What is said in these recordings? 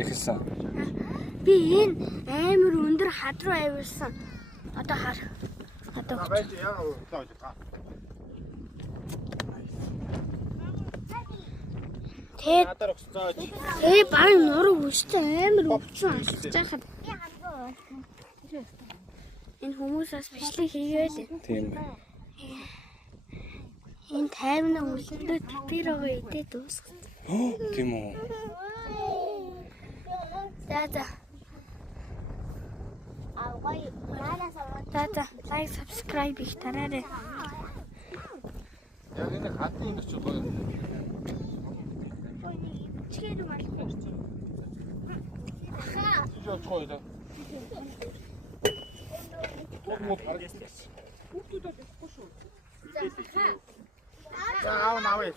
Эхэлсэн. Би энэ амар өндөр хад руу авирсан. Одоо хар. Одоо Тэгээ баг нуруу хүчтэй амар өвчин асууж байхад энэ хүмүүсээс бичлэг хийгээд Тийм. энэ тайвны үлдээ бирогоо идээ дуусгав. Тийм үү. За лайк subscribe их тараарай. Яг энэ хатны юм ч гоё. Чигээр малгүй. Жоо гоё да. Мод харагдсан. Заав наваа.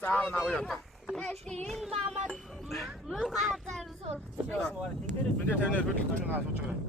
Энэ мама муу хатаар сур. Бид тэнэ хөдөлгөөн нь асууж байгаа.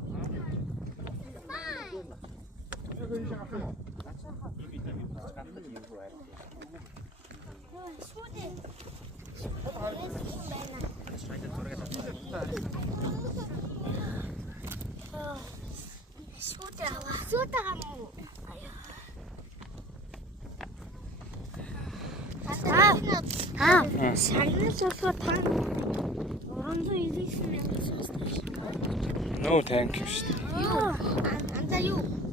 Сагнаж болохоор та 399 No thank you. Анда юу?